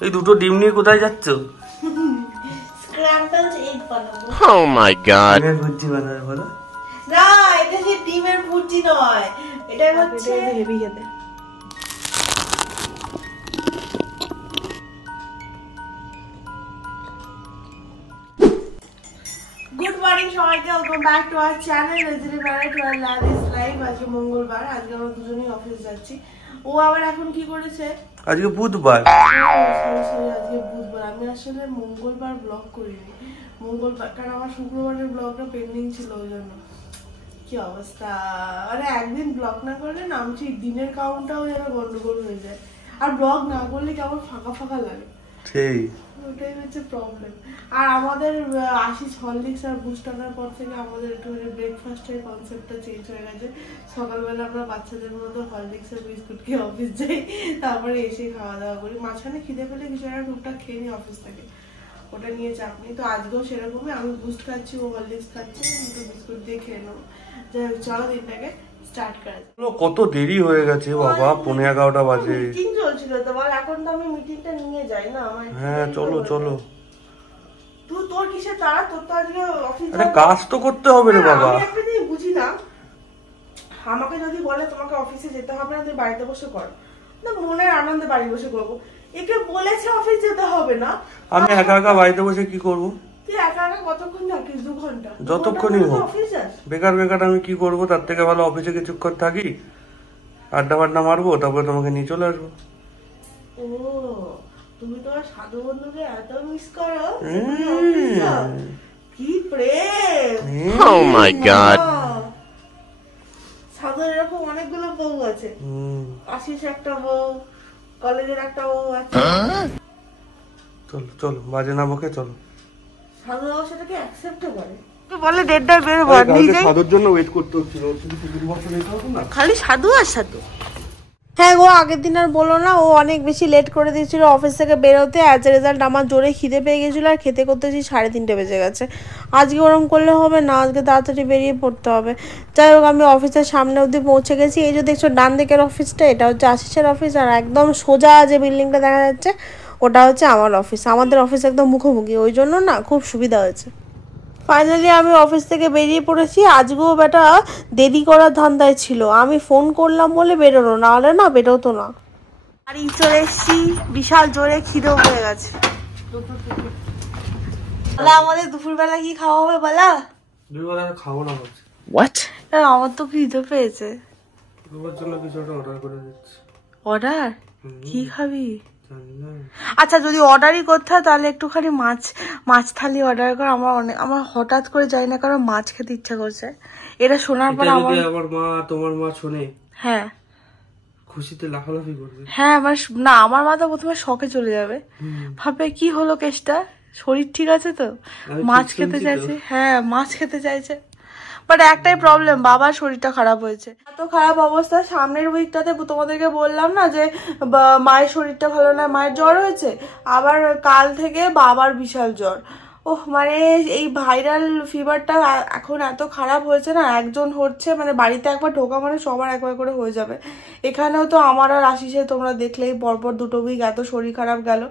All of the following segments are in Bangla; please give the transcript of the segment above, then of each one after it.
এই দুটো ডিম নিয়ে কোথায় যাচ্ছ? স্ক্র্যাম্বলড এগ বানাবো। Oh my god. ডিমের ভুজি বানাবে বলো? না, এটা যে ডিমের ভুজি নয়, এটা হচ্ছে হেভি খেতে। গুড মর্নিং সবাইকে, welcome back to our channel রেজিডি married to our life live. আজকে মঙ্গলবার, আজকে আমরা দুজনেই অফিস যাচ্ছি। ও আবার এখন কি করেছে? আজকে বুধবার। আজকে বুধবার। আমি আসলে মঙ্গলবার ব্লগ করিনি, মঙ্গলবার, কারণ আমার শুক্রবারের ব্লগটা পেন্ডিং ছিল, ওই জন্য। কি অবস্থা, মানে একদিন ব্লগ না করলে না আমি দিনের কাউন্টটাও যেন গন্ডগোল হয়ে যায়, আর ব্লগ না করলে কেমন ফাঁকা ফাঁকা লাগে, সেই ওটাই হচ্ছে প্রবলেম। আর আমাদের আশিস হরলিক্স আর বুস্ট আনার পর থেকে আমাদের একটু ব্রেকফাস্টের কনসেপ্টটা চেঞ্জ হয়ে গেছে। সকালবেলা আমরা বাচ্চাদের মতো হরলিক্স আর বিস্কুট খেয়ে অফিস যাই, তারপরে এসে খাওয়া দাওয়া করি, মাঝখানে খিদে পেলে কিছু একটা টুকটাক খেয়ে নিই অফিস থেকে, ওটা নিয়ে চাপ নেই। তো আজকেও সেরকমই, আমি বুস্ট খাচ্ছি, ও হরলিক্স খাচ্ছে, কিন্তু বিস্কুট দিয়ে খেয়ে নেবো। যাই হোক, চলো দিনটাকে স্টার্ট করা যায়। কত দেরি হয়ে গেছে বাবা, 11:30 বাজে। মিটিং চলছিল তোমার, এখন তো আমি মিটিংটা নিয়ে যাই না আমার। হ্যাঁ চলো চলো। তুই তোর কিসের তারা, তোর তো আজকে অফিস আরে কাজ তো করতে হবে রে বাবা। আমি একটা জিনিস বুঝি না, আমাকে যদি বলে তোমাকে অফিসে যেতে হবে না, তুমি বাড়িতে বসে করো না, মনের আনন্দে বাড়ি বসে করবো। একে বলেছে অফিস যেতে হবে না, আমি একা একা বাড়িতে বসে কি করব? তুই একা একা কতক্ষণ থাকিস? 2 ঘন্টা। যতক্ষণই হোক। অফিস যাস? বেকার বেকার আমি কি করব, তার থেকে ভালো অফিসে কিছুক্ষণ থাকি, আড্ডা ফাড্ডা মারবো, তারপরে তোমাকে নিয়ে চলে আসবো। ও, তুমি তোমার সাধু বন্ধুকে এত মিস করো? কি প্রেম! Oh my god. সাধুর এরকম অনেকগুলো বউ আছে, আশিস একটা বউ, কলেজের একটা বউ আছে। চলো চলো, বাজে না বকে, চলো। সাধু বাবু সেটাকে অ্যাকসেপ্ট করে, বলে ডেটটা বেরোবো, নিজে সাধুর জন্য ওয়েট করতে হচ্ছিল, খালি সাধু আর সাধু। হ্যাঁ গো, আগের দিন আর বলো না, ও অনেক বেশি লেট করে দিয়েছিল অফিস থেকে বেরোতে। অ্যাজ এ রেজাল্ট আমার জোরে খিদে পেয়ে গেছিলো, আর খেতে করতেছি 3:30 বেজে গেছে। আজকে ওরম করলে হবে না, আজকে তাড়াতাড়ি বেরিয়ে পড়তে হবে। যাই হোক, আমি অফিসের সামনে অবধি পৌঁছে গেছি। এই যে দেখছো ডান দিকের অফিসটা, এটা হচ্ছে আশিসের অফিস, আর একদম সোজা যে বিল্ডিংটা দেখা যাচ্ছে ওটা হচ্ছে আমার অফিস। আমাদের অফিস একদম মুখোমুখি, ওই জন্য না খুব সুবিধা হয়েছে। ফাইনালি আমি অফিস থেকে বেরিয়ে পড়েছি। আজকেও বেটা দেরি করার ধান্দায় ছিল, আমি ফোন করলাম বলে বেরোনো, না হলে না বেরোতো না। বাড়ি চলে এসছি, বিশাল জোরে খিদেও হয়ে গেছে। বলা, আমাদের দুপুরবেলা কি খাওয়া হবে বলা? দুপুরবেলা খাবো না বলছি। What? আমার তো খিদে পেয়েছে। দুপুরের জন্য কিছু একটা অর্ডার করে দিচ্ছি। অর্ডার? কি খাবি? জানি না। আচ্ছা, যদি অর্ডারই করতে হয় তাহলে একটুখানি মাছ থালি অর্ডার কর। আমার হঠাৎ করে যাই না, কারণ মাছ খেতে ইচ্ছা করছে। এটা শোনার পর আমার মা, তোমার মা শুনে হ্যাঁ খুশিতে লাফালাফি করবে। হ্যাঁ, আমার মা তো প্রথমে শখে চলে যাবে, ভাবে কি হলো কেসটা, শরীর ঠিক আছে তো, মাছ খেতে চাইছে। হ্যাঁ, মাছ খেতে চাইছে, বাট একটাই প্রবলেম, বাবার শরীরটা খারাপ হয়েছে। এত খারাপ অবস্থা, সামনের উইকটাতে তোমাদেরকে বললাম না যে মায়ের শরীরটা ভালো না, মায়ের জ্বর হয়েছে, আবার কাল থেকে বাবার বিশাল জ্বর। ওহ, মানে এই ভাইরাল ফিভারটা এখন এত খারাপ হয়েছে না, একজন হচ্ছে মানে বাড়িতে একবার ঢোকা মানে সবার একবার করে হয়ে যাবে। এখানেও তো আমার আর আশিসে তোমরা দেখলেই পরপর 2 উইক এত শরীর খারাপ গেল।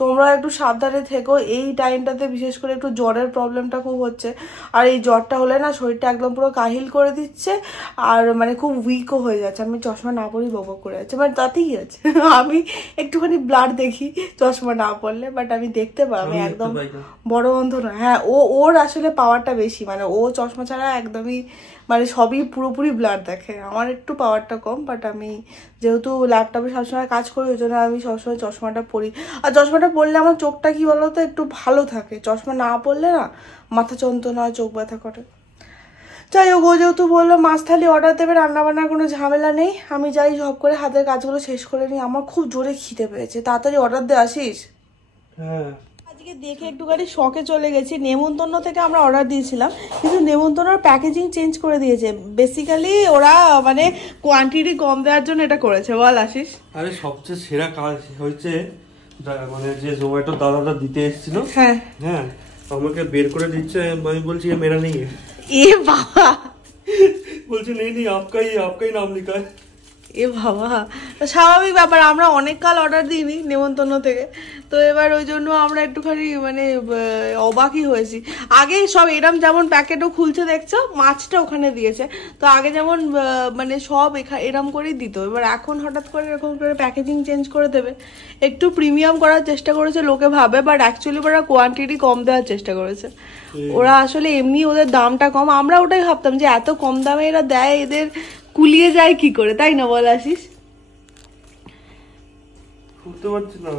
তোমরা একটু সাবধানে থেকো, এই টাইমটাতে বিশেষ করে একটু জ্বরের প্রবলেমটা খুব হচ্ছে। আর এই জ্বরটা হলে না শরীরটা একদম পুরো কাহিল করে দিচ্ছে, আর মানে খুব উইকও হয়ে যাচ্ছে। আমি চশমা না পরেই বক করে যাচ্ছে, বাট তাতেই আছে আমি একটুখানি ব্লাড দেখি চশমা না পরলে, বাট আমি দেখতে পাই, আমি একদম বড় অন্ধ না। হ্যাঁ, ওর আসলে পাওয়ারটা বেশি, মানে ও চশমা ছাড়া একদমই মানে সবই পুরোপুরি ব্লাড দেখে। আমার একটু পাওয়ারটা কম, বাট আমি যেহেতু ল্যাপটপে সবসময় কাজ করি, ওই জন্য আমি সবসময় চশমাটা পরি। আর চশমাটা পরলে আমার চোখটা কি বলতো একটু ভালো থাকে, চশমা না পরলে না মাথা যন্ত্রণা, চোখ ব্যথা করে। যাই হোক, ও যেহেতু বললো মাছ থালি অর্ডার দেবে, রান্নাবান্নার কোনো ঝামেলা নেই, আমি যাই ঝপ করে হাতের কাজগুলো শেষ করে নিই। আমার খুব জোরে খিদে পেয়েছে, তাড়াতাড়ি অর্ডার দিয়ে আসিস। হ্যাঁ, আজকে দেখে একটুখানি শখে চলে গেছি। নেমন্তন্ন থেকে আমরা অর্ডার দিয়েছিলাম, কিন্তু নেমন্তন্নর প্যাকেজিং চেঞ্জ করে দিয়েছে। বেসিক্যালি ওরা মানে কোয়ান্টিটি কম দেওয়ার জন্য এটা করেছে, বল আশিস? আরে সবচেয়ে সেরা কাজ হয়েছে, মানে যে জোম্যাটো দাদাটা দিতে এসেছিল, হ্যাঁ হ্যাঁ, আমাকে বের করে দিচ্ছে। আমি বলছি মেরা নেই, এ বাবা বলছে নেই নেই, আপকা ही नाम लिखा है। এ বাবা, তো স্বাভাবিক ব্যাপার, আমরা অনেক কাল অর্ডার দিইনি নেমন্তন্ন থেকে, তো এবার ওই জন্য আমরা একটুখানি মানে অবাকই হয়েছি। আগে সব এরম যেমন প্যাকেটও খুলছে দেখছো, মাছটা ওখানে দিয়েছে, তো আগে যেমন মানে সব এরম করেই দিত, এবার এখন হঠাৎ করে এরকম করে প্যাকেজিং চেঞ্জ করে দেবে, একটু প্রিমিয়াম করার চেষ্টা করেছে লোকে ভাবে, বাট অ্যাকচুয়ালি ওরা কোয়ান্টিটি কম দেওয়ার চেষ্টা করেছে। ওরা আসলে এমনি ওদের দামটা কম, আমরা ওটাই ভাবতাম যে এত কম দামে এরা দেয়, এদের কুলিয়ে যায় কি করে, তাই না বল আশিস? বুঝতে পারছি না।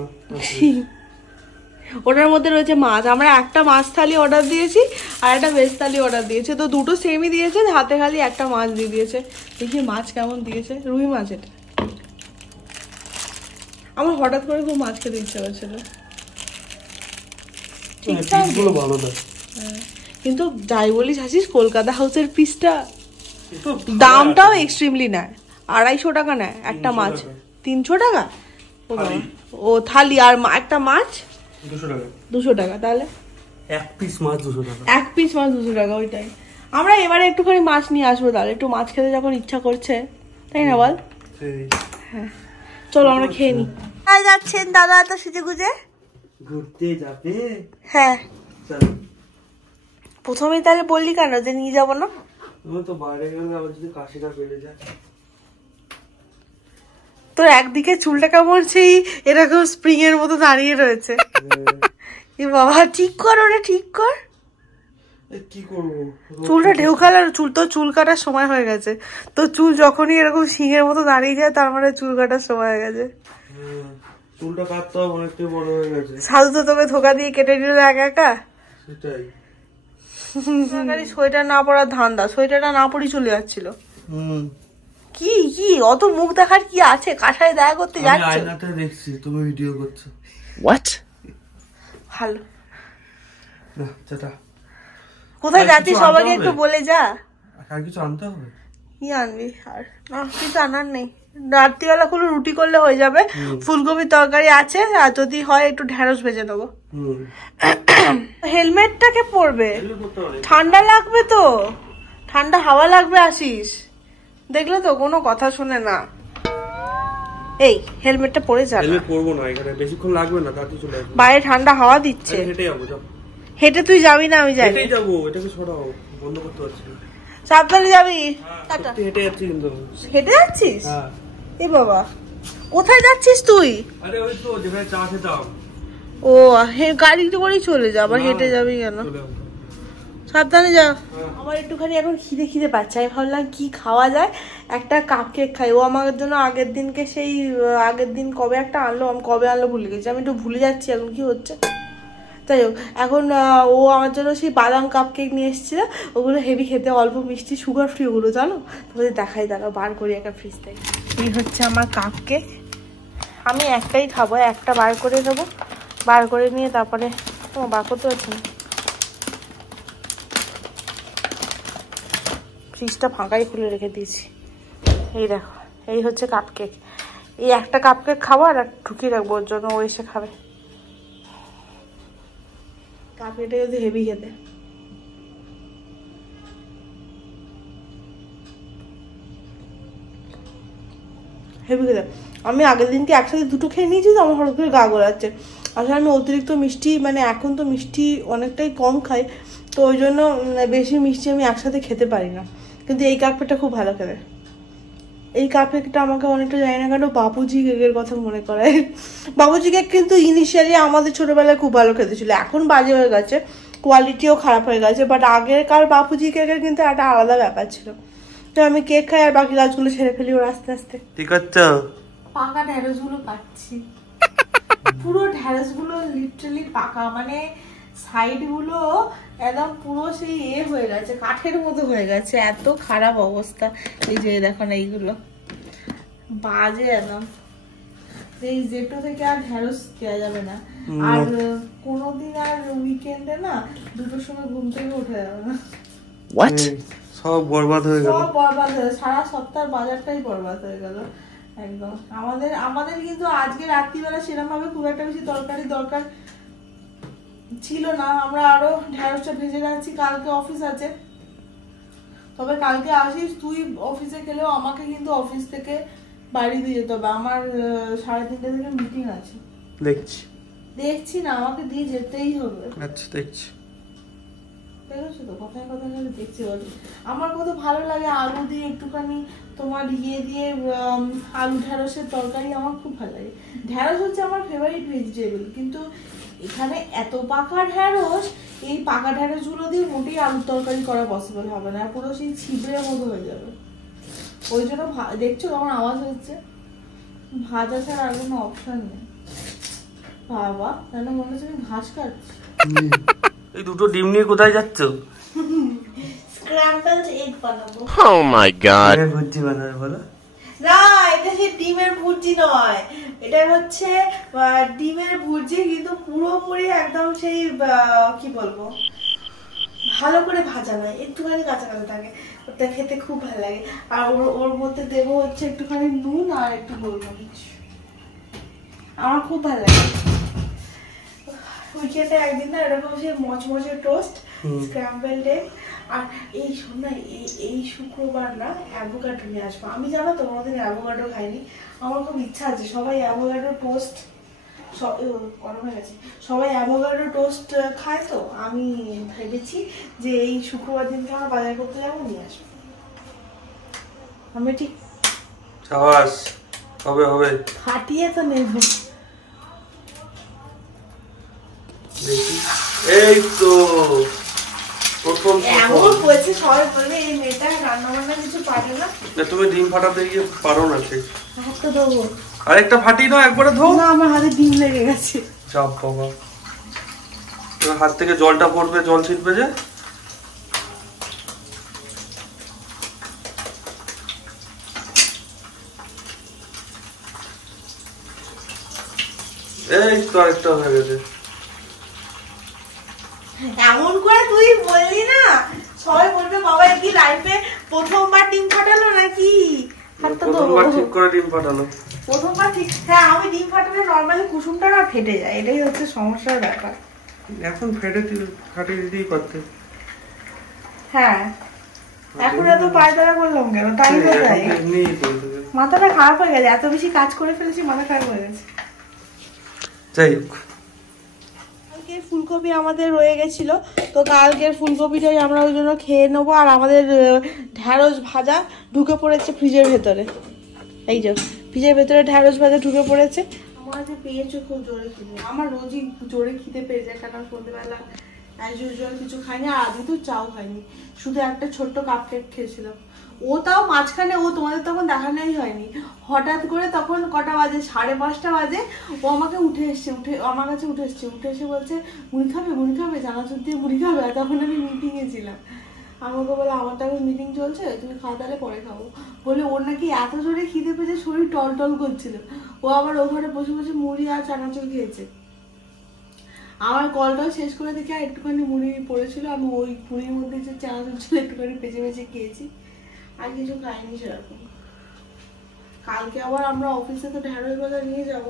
ওটার মধ্যে রয়েছে মাছ, আমরা একটা মাছ থালি অর্ডার দিয়েছি আর একটা ভেজ থালি অর্ডার দিয়েছে, তো দুটো সেমই দিয়েছে, হাতে খালি একটা মাছ দিয়ে দিয়েছে। দেখি মাছ কেমন দিয়েছে, রুই মাছ এটা। আমার হঠাৎ করে খুব মাছ খেতে ইচ্ছা করছিল, ঠিকঠাক ভালো দেয়, কিন্তু যাই বলিস আছিস, কলকাতা হাউসের পিসটা দামটাও এক্সট্রিমলি নেয়, 250 টাকা নেয় একটা মাছ। 300 টাকা ও বাবা, ও থালি আর একটা মাছ 200 টাকা। 200 টাকা, তাহলে এক পিস মাছ 200 টাকা। এক পিস মাছ 200 টাকা, ওইটাই। আমরা এবারে একটুখানি মাছ নিয়ে আসবো, তাহলে একটু মাছ খেতে যখন ইচ্ছা করছে, তাই না বল? হ্যাঁ, চলো আমরা খেয়ে নিই। কোথায় যাচ্ছেন দাদা এত সেজে গুজে? ঘুরতে যাবে? হ্যাঁ। প্রথমেই তাহলে বললি কেন যে নিয়ে যাবো না? তুমি তো বাইরে গেলে আবার যদি কাশিটা বেড়ে যায়। তোর একদিকে চুলটা কেমন সেই এরকম স্প্রিং এর মতো দাঁড়িয়ে রয়েছে। এ বাবা, ঠিক কর ওটা, ঠিক কর। কি করবো, চুলটা ঢেউকালার, চুল কাটার সময় হয়ে গেছে। তো চুল যখনই এরকম শিঙের মতো দাঁড়িয়ে যায়, তার মানে চুল কাটার সময় হয়ে গেছে। চুলটা কাটতে হবে, অনেকটাই বড় হয়ে গেছে। সাধু তো তোকে ধোকা দিয়ে কেটে নিল একা একা। সেটাই। সোয়েটার না পরার ধান্দা, সোয়েটারটা না পরি চলে যাচ্ছিল। কি কি অত মুখ দেখার কি আছে, কাঁসায় দেখা করতে যাচ্ছ? আয়নাতে দেখছি তুমি ভিডিও করছো। What? ভালো। না চাটা। কোথায় যাচ্ছিস সবাইকে একটু বলে যা। আর কিছু আনতে হবে? কি আনবি? আর না, কিছু আনার নেই। রাত্রিবেলা কোনো রুটি করলে হয়ে যাবে, ফুলকপির তরকারি আছে, আর যদি হয় একটু ঢেঁড়স ভেজে দেবো। হেলমেটটাকে পরবে, ঠান্ডা লাগবে তো, ঠান্ডা হাওয়া লাগবে। আসিস দেখলে তো কোনো কথা শুনে না। এই হেলমেটটা পরে যা। হেলমেট পরবো না, এখানে বেশিক্ষণ লাগবে না, তাড়াতাড়ি চলে আসবে। বাইরে ঠান্ডা হাওয়া দিচ্ছে। হেঁটে যাবো, যাবো। হেঁটে তুই যাবি না? আমি জানি। হেঁটেই যাবো, এটাকে সরাও, বন্ধ করতে পারছি না। সাবধানে যাবি। টাটা। হেঁটে যাচ্ছি কিন্তু। হেঁটে যাচ্ছিস? হ্যাঁ। এ বাবা, কোথায় যাচ্ছিস তুই? আরে ওই তো যেখানে চা খেতাম। ও গাড়িতে করেই চলে যা, আবার হেঁটে যাবি কেন? চলে আসবো। সাবধানে যা। আমার একটুখানি এখন খিদে পাচ্ছে, আমি ভাবলাম কি খাওয়া যায়, একটা কাপ কেক খাই। ও আমার জন্য আগের দিন কবে একটা আনলো, আমি কবে আনলো ভুলে গেছি, আমি একটু ভুলে যাচ্ছি এখন কি হচ্ছে। তাই হোক, এখন ও আমার জন্য সেই বাদাম কাপ কেক নিয়ে এসেছিল, ওগুলো হেভি খেতে, অল্প মিষ্টি, সুগার ফ্রি ওগুলো, জানো? তোমাদের দেখাই, দাঁড়াও বার করি একটা ফ্রিজ থেকে। এই হচ্ছে আমার কাপ কেক, আমি একটাই খাবো, একটা বার করে দেবো, বার করে নিয়ে তারপরে বার করতে পারছি না, ফ্রিজটা ফাঁকাই খুলে রেখে দিয়েছি। এই দেখো, এই হচ্ছে কাপ কেক, এই একটা কাপ কেক খাবো আর ঢুকিয়ে রাখবো ওর জন্য, ও এসে খাবে। কাপ কেকটা যদি হেভি খেতে। হেভি খেতে। আমি আগের দিনকে একসাথে দুটো খেয়ে নিয়েছি, তো আমার হঠাৎ করে গা গোলাচ্ছে। আসলে আমি অতিরিক্ত মিষ্টি, মানে এখন তো মিষ্টি অনেকটাই কম খাই, তো ওই জন্য বেশি মিষ্টি আমি একসাথে খেতে পারি না। কিন্তু এই কাপ কেকটা খুব ভালো খেতে। এই কাপ কেকটা আমাকে অনেকটা, জানি না কেন, বাবুজি কেকের কথা মনে করায়। বাবুজি কেক কিন্তু ইনিশিয়ালি আমাদের ছোটবেলায় খুব ভালো খেতে ছিল, এখন বাজে হয়ে গেছে, কোয়ালিটিও খারাপ হয়ে গেছে, বাট আগেরকার বাবুজি কেকের কিন্তু একটা আলাদা ব্যাপার ছিল। তো আমি কেক খাই আর বাকি গাছগুলো ছেড়ে ফেলি ওর আস্তে আস্তে। ঠিক আছে, পাকা ঢেঁড়স গুলো পাচ্ছি, পুরো ঢেঁড়স গুলো লিটারালি পাকা, মানে সাইড গুলো একদম পুরো সেই হয়ে গেছে, কাঠের মতো হয়ে গেছে, এত খারাপ অবস্থা। এই যে দেখো না, এইগুলো বাজে একদম। এই জেটো থেকে আর ঢেঁড়স দেওয়া যাবে না, আর কোনোদিন আর উইকেন্ডে না 2টোর সময় ঘুম থেকে উঠে যাবে না। What? সব বরবাদ হয়ে গেল, সব বরবাদ হয়ে, সারা সপ্তাহ বাজারটাই বরবাদ হয়ে গেল একদম। আমাদের কিন্তু আজকে রাত্রিবেলা সেরকম ভাবে খুব একটা বেশি তরকারি দরকার ছিল না, আমরা আরো ঢেঁড়সটা ভেজে রাখছি, কালকে অফিস আছে। তবে কালকে আসিস তুই অফিসে গেলেও আমাকে কিন্তু অফিস থেকে বাড়ি দিয়ে যেতে হবে আমার 3:30 থেকে মিটিং আছে। দেখছি না, আমাকে দিয়ে যেতেই হবে। আচ্ছা দেখছি। দেখেছো তো কথায় কথায় খালি দেখছি বলো। আমার কত ভালো লাগে আলু দিয়ে একটুখানি তোমার ইয়ে দিয়ে আলু ঢেঁড়সের তরকারি আমার খুব ভালো লাগে। ঢেঁড়স হচ্ছে আমার ফেভারিট ভেজিটেবল, কিন্তু এখানে এত পাকা ঢেঁড়স, এই পাকা ঢেঁড়স গুলো দিয়ে মোটেই আলুর তরকারি করা পসিবল হবে না, পুরো সেই ছিবড়ের মতো হয়ে যাবে। ওই জন্য দেখছো কেমন আওয়াজ হচ্ছে, ভাজা ছাড়া আর কোনো অপশন নেই। বাবা কেন মনে হচ্ছে আমি ঘাস কাটছি। এই দুটো ডিম নিয়ে কোথায় যাচ্ছ? স্ক্র্যাম্বলড এগ বানাবো। Oh my god. ভুজি বানাবে বলো? না, এটা সেই ডিমের ভুজি নয়, এটা হচ্ছে ডিমের ভুজি, কিন্তু পুরোপুরি একদম সেই কি বলবো, ভালো করে ভাজা নয়, একটুখানি কাঁচা কাঁচা থাকে, ওটা খেতে খুব ভালো লাগে। আর ওর মধ্যে দেবো হচ্ছে একটুখানি নুন আর একটু গোলমরিচ, আমার খুব ভালো লাগে। উইকেন্ডে একদিন না এরকম সেই মচমচে টোস্ট, স্ক্র্যাম্বলড এগ, আর এই শোন না, এই শুক্রবার না অ্যাভোকাডো নিয়ে আসবো। আমি জানো তো কোনোদিন অ্যাভোকাডো খাইনি, আমার খুব ইচ্ছা আছে। সবাই অ্যাভোকাডো টোস্ট গরম হয়ে গেছে, সবাই অ্যাভোকাডো টোস্ট খায়, তো আমি ভেবেছি যে এই শুক্রবার দিনকে আমার বাজার করতে যাবো, নিয়ে আসবো। আমি ঠিক সাবাস, হবে হবে, ফাটিয়ে তো নেবো। দেখি এই তো প্রথম এমন বলছে, সবাই বলে এই মেয়েটা রান্না বান্না কিছু পারে না। তুমি ডিম ফাটাতে গিয়ে পারো না ঠিক। হাত তো দেবো, আরেকটা ফাটিয়ে নাও, একবারে ধো না আমার হাতে ডিম লেগে গেছে। চাপ বাবা, তোমার হাত থেকে জলটা পড়বে, জল ছিটবে যে। এই তো আরেকটা হয়ে গেছে। এমন করে তুই বললি না, সবাই বলবে বাবা কি লাইফে প্রথমবার ডিম ফাটালো নাকি। প্রথমবার ঠিক করে ডিম ফাটালো, প্রথমবার ঠিক। হ্যাঁ, আমি ডিম ফাটালে নর্মালি কুসুমটা না ফেটে যায়, এটাই হচ্ছে সমস্যার ব্যাপার। এখন ফাটিয়ে দিতেই পারতে। হ্যাঁ, এখন এত পায়তারা করলাম কেন, তাই তো তাই মাথাটা খারাপ হয়ে গেছে, এত বেশি কাজ করে ফেলেছি, মাথা খারাপ হয়ে গেছে। যাই হোক, কালকে ফুলকপি আমাদের রয়ে গেছিল, তো কালকের ফুলকপিটাই আমরা ওই জন্য খেয়ে নেবো। আর আমাদের ঢ্যাঁড়স ভাজা ঢুকে পড়েছে ফ্রিজের ভেতরে, এই যে ফ্রিজের ভেতরে ঢ্যাঁড়স ভাজা ঢুকে পড়েছে। আমার যে পেয়েছে খুব জোরে খিদে, আমার রোজই জোরে খিদে পেয়ে যায়, কারণ সন্ধ্যেবেলা অ্যাজ ইউজুয়াল কিছু খাইনি, আর আদি তো চাও খাইনি, শুধু একটা ছোট্ট কাপ কেক খেয়েছিলাম। ও তাও মাঝখানে, ও তোমাদের তখন দেখানোই হয়নি, হঠাৎ করে তখন কটা বাজে, 5:30 বাজে, ও আমাকে উঠে আমার কাছে উঠে এসে বলছে মুড়ি খাবে জানাচুর দিয়ে মুড়ি খাবে। আর তখন আমি মিটিংয়ে ছিলাম, আমাকে বলে আমার তো এখন মিটিং চলছে, তুমি খাওয়া তাহলে পরে খাবো বলে। ওর নাকি এত জোরে খিদে পেয়েছে, শরীর টলটল করছিল, ও আবার ওখানে বসে বসে মুড়ি আর চানাচুর খেয়েছে। আমার কলটাও শেষ করে দেখে আর একটুখানি মুড়ি পড়েছিল, আমি ওই মুড়ির মধ্যে যে চানাচুর ছিল একটুখানি পেঁচে খেয়েছি, আর কিছু খাইনি সেরকম। কালকে আবার আমরা অফিসে তো ঢ্যাঁড়স ভাজা নিয়ে যাবো,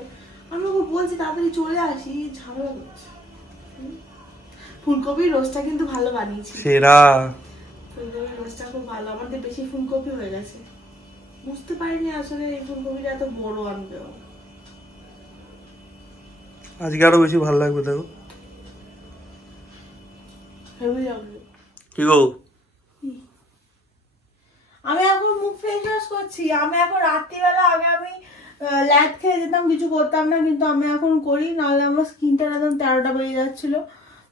আমি ওকে বলছি তাড়াতাড়ি চলে আসি, ঝামেলা করছে। ফুলকপির রোস্টটা কিন্তু ভালো বানিয়েছি, সেরা ফুলকপির রোস্টটা খুব ভালো, আমাদের বেশি ফুলকপি হয়ে গেছে, বুঝতে পারিনি আসলে এই ফুলকপিটা এত বড় আনবে। আজকে আরো বেশি ভালো লাগবে, দেখো কি গো। আমি এখন মুখ ফেস ওয়াশ করছি, আমি এখন রাত্রিবেলা আগে আমি ল্যাদ খেয়ে যেতাম, কিছু করতাম না, কিন্তু আমি এখন করি, নাহলে আমার স্কিনটা একদম 13টা বেজে যাচ্ছিল।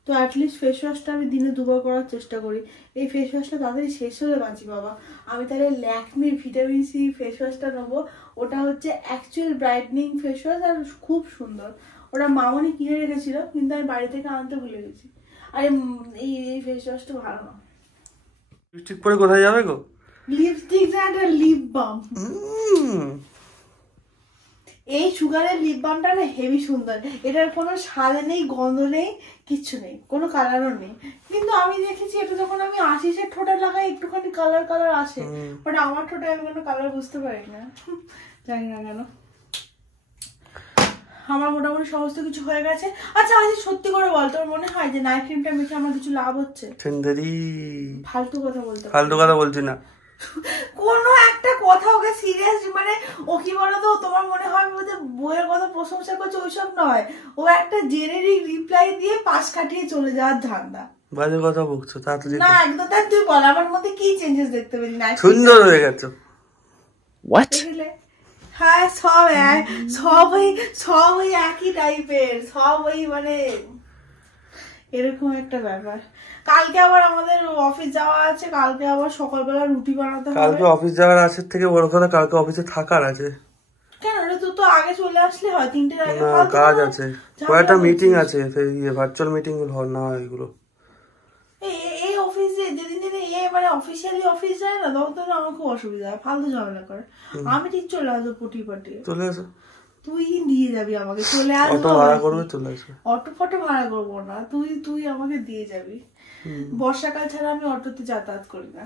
তো অ্যাটলিস্ট ফেস ওয়াশটা আমি দিনে 2বার করার চেষ্টা করি। এই ফেস ওয়াশটা তাড়াতাড়ি শেষ হলে বাঁচি বাবা। আমি তাহলে ল্যাকমির ভিটামিন সি ফেস ওয়াশটা নেবো, ওটা হচ্ছে অ্যাকচুয়াল ব্রাইটনিং ফেস ওয়াশ, আর খুব সুন্দর। ওটা মামনি কিনে রেখেছিল, কিন্তু আমি বাড়ি থেকে আনতে ভুলে গেছি। আর এই ফেস ওয়াশটা ভালো না। লিপস্টিক পরে কোথায় যাবে গো? লিপস্টিক আর লিপ বাম, এই সুগারের লিপ বামটা না হেভি সুন্দর, এটার কোনো স্বাদ নেই, গন্ধ নেই, কিচ্ছু নেই, কোনো কালারও নেই। কিন্তু আমি দেখেছি এটা যখন আমি আশিসের ঠোঁটে লাগাই একটুখানি কালার আসে, বাট আমার ঠোঁটে আমি কোনো কালার বুঝতে পারি না, জানি না কেন। আমার মোটামুটি সমস্ত কিছু হয়ে গেছে। আচ্ছা আজ সত্যি করে বল, তোর মনে হয় যে নাইট ক্রিমটা মেখে আমার কিছু লাভ হচ্ছে? সুন্দরী, ফালতু কথা বলতে, ফালতু কথা বলছি না, কোনো একটা কথা ওকে সিরিয়াস, মানে ও কি বলতো, তোমার মনে হয় যে বইয়ের কথা প্রশংসা করছে, ওইসব নয়। ও একটা জেনেরিক রিপ্লাই দিয়ে পাশ কাটিয়ে চলে যাওয়ার ধান্দা। বাজে কথা বকছো তাড়াতাড়ি। না একদম, তাই তুই বল আমার মধ্যে কি চেঞ্জেস দেখতে পেলি? না সুন্দর হয়ে গেছো। What? হ্যাঁ সবাই একই টাইপের, সবাই মানে এরকম একটা ব্যাপার। কালকে আবার আমাদের অফিস যাওয়া আছে, কালকে আবার সকালবেলা রুটি বানাতে হবে। কালকে অফিস যাওয়ার আছে থেকে বড় কথা কালকে অফিসে থাকার আছে। কেন রে, তুই তো আগে চলে আসলে হয়, 3টের আগে। না কাজ আছে, কয়েকটা মিটিং আছে, ভার্চুয়াল মিটিং হয় না এগুলো। এই অফিসে যেদিন মানে অফিসিয়ালি অফিস যায় না, তখন তো আমার খুব অসুবিধা হয়, ফালতু ঝামেলা করে। আমি ঠিক চলে আসবো পটি চলে আসো, তুই দিয়ে যাবি আমাকে, চলে আসবো। অটো ভাড়া করবে, চলে আসো। অটো ফটো ভাড়া করবো না, তুই আমাকে দিয়ে যাবি। বর্ষাকাল ছাড়া আমি অটোতে যাতায়াত করি না।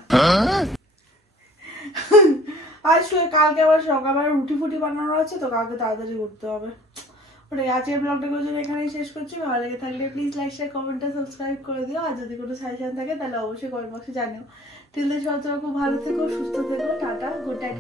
আর কালকে আবার সকালবেলা রুটি ফুটি বানানো আছে, তো কালকে তাড়াতাড়ি উঠতে হবে। ওটাই আজকের ব্লগটাকে যদি এখানেই শেষ করছি। ভালো লেগে থাকলে please like share comment subscribe করে দিও। আর যদি কোনো সাজেশন থাকে তাহলে অবশ্যই কমেন্ট বক্সে জানিও। টিল দেন সবাই খুব ভালো থেকো, সুস্থ থেকো, টাটা, গুড নাইট।